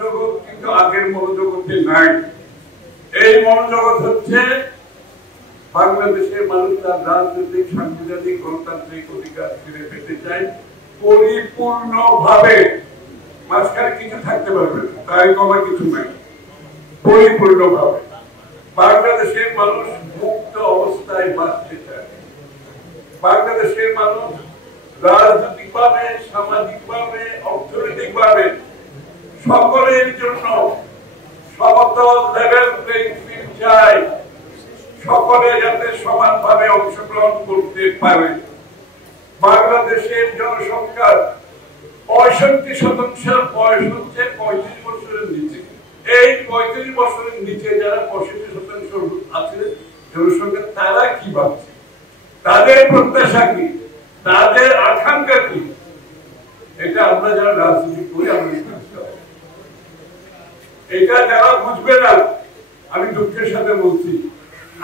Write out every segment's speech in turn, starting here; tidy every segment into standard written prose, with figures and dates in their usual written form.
জগৎ কিন্তু আগের মনোজগতে নাই। এই মনোজগৎ হচ্ছে বাংলাদেশের মানুষ তার রাজনৈতিক, সাংবিধানিক, গণতান্ত্রিক অধিকার ফিরে পেতে চায় পরিপূর্ণভাবে। মাঝখানে কিছু থাকতে পারবে না, তাই কমা কিছু নাই। পরিপূর্ণভাবে বাংলাদেশের মানুষ মুক্ত অবস্থায় বাঁচতে চায়। বাংলাদেশের মানুষ রাজনৈতিকভাবে, সামাজিকভাবে, অর্থনৈতিকভাবে সকলের জন্য সমতল লেভেল প্লেইং ফিল্ড চায়। সকলে যাতে সমানভাবে অংশগ্রহণ করতে পারে। বাংলাদেশের জনসংখ্যার 65% বয়স হচ্ছে 35 বছরের নিচে। এই 35 বছরের নিচে যারা 65% আছে জনসংখ্যা, তারা কি ভাবছে, তাদের প্রত্যাশা কি, তাদের আকাঙ্ক্ষা কি, এটা আমরা যারা রাজনীতি করি আমরা বুঝতে হবে। এটা যারা বুঝবে না, আমি দুঃখের সাথে বলছি,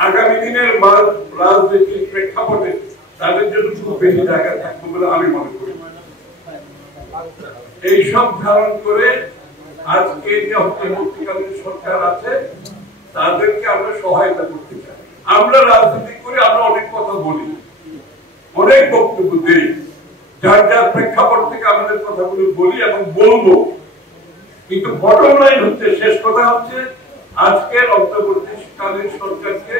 আগামী দিনের রাজনৈতিক প্রেক্ষাপটে তাদের জন্য খুব বেশি জায়গা থাকবে বলে আমি মনে করি। এইসব ধারণ করে আজকে যে অন্তর্বর্তীকালীন সরকার আছে তাদেরকে আমরা সহায়তা করতে চাই। আমরা রাজনীতি করে আমরা অনেক কথা বলি, অনেক বক্তব্য দিই, যার যার প্রেক্ষাপট থেকে আমাদের কথাগুলো বলি এবং বলবো। কিন্তু বটম লাইন হচ্ছে, শেষ কথা হচ্ছে, আজকের অন্তর্বর্তীকালীন সরকারকে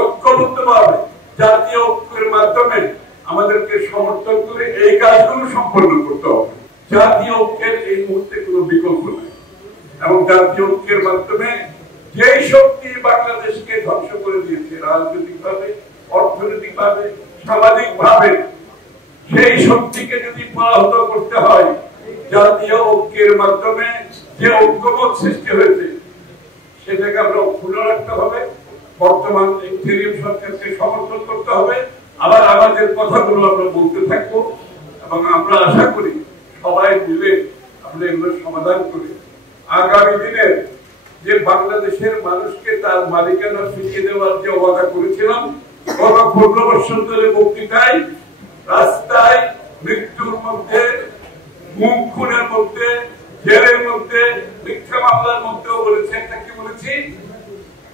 ঐক্যবদ্ধভাবে জাতীয় ঐক্যের মাধ্যমে আমাদেরকে সমর্থন করে এই কাজগুলো সম্পন্ন করতে হবে। জাতীয় ঐক্যের এই মুহূর্তে কোনো বিকল্প নেই এবং জাতীয় ঐক্যের মাধ্যমে যেই শক্তি বাংলাদেশকে ধ্বংস করে দিয়েছে রাজনৈতিকভাবে, অর্থনৈতিকভাবে, সামাজিকভাবে, সেই শক্তিকে যদি পরাহত করতে হয় জাতীয় ঐক্যের মাধ্যমে যে ঐক্যবোধ সৃষ্টি হয়েছে সেটাকে আমরা অক্ষুণ্ণ রাখতে হবে। বর্তমান ইন্টারিম সরকারকে সমর্থন করতে হবে। আবার আমাদের কথাগুলো আমরা বলতে থাকবো এবং আমরা আশা করি সবাই মিলে আমরা এগুলো সমাধান করি। আগামী দিনের যে বাংলাদেশের মানুষকে তার মালিকানা ফিরিয়ে দেওয়ার যে ওয়াদা করেছিলাম গত 15 বছর ধরে, বক্তৃতায়, রাস্তায়, মৃত্যুর মধ্যে, গুম খুনের মধ্যে, জেলের মধ্যে, মিথ্যা মামলার মধ্যেও বলেছি, একটা কি বলেছি,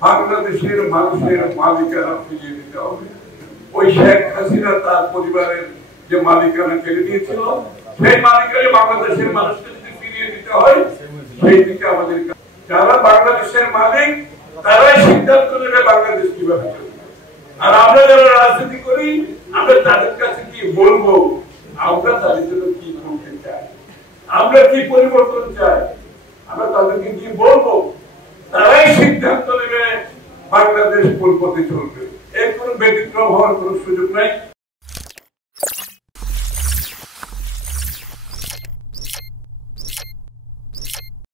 বাংলাদেশের মানুষের মালিকানা ফিরিয়ে দিতে হবে। ওই শেখ হাসিনা তার পরিবারের যে মালিকানা কেড়ে নিয়েছিল সেই মালিকানা বাংলাদেশের মানুষকে যদি ফিরিয়ে দিতে হয় সেই দিকে আমাদের, যারা বাংলাদেশের মালিক তারাই সিদ্ধান্ত নেবে বাংলাদেশ কিভাবে চলবে। আর আমরা যারা রাজনীতি করি আমরা তাদের কাছে কি বলবো, আমরা তাদের জন্য কি করতে চাই, আমরা কি পরিবর্তন চাই, আমরা তাদেরকে কি বলবো, তারাই সিদ্ধান্ত নেবে বাংলাদেশ কোন পথে চলবে। এর কোন ব্যতিক্রম হওয়ার কোন সুযোগ নাই।